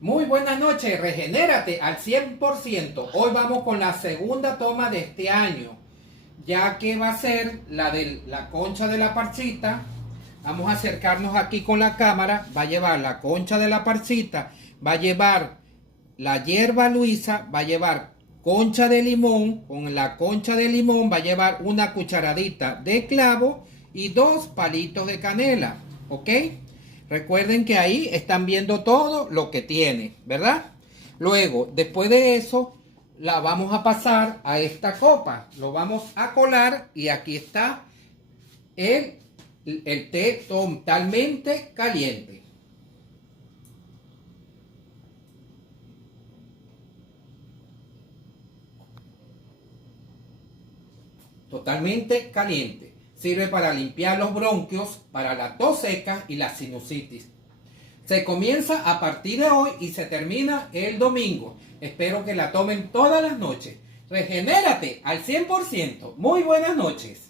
Muy buenas noches, regenérate al 100%. Hoy vamos con la segunda toma de este año, ya que va a ser la de la concha de la parchita. Vamos a acercarnos aquí con la cámara. Va a llevar la concha de la parchita, va a llevar la hierba luisa, va a llevar concha de limón. Con la concha de limón va a llevar una cucharadita de clavo y 2 palitos de canela, ¿ok? Recuerden que ahí están viendo todo lo que tiene, ¿verdad? Luego, después de eso, la vamos a pasar a esta copa. Lo vamos a colar y aquí está el té totalmente caliente. Totalmente caliente. Sirve para limpiar los bronquios, para la tos seca y la sinusitis. Se comienza a partir de hoy y se termina el domingo. Espero que la tomen todas las noches. Regenérate al 100%. Muy buenas noches.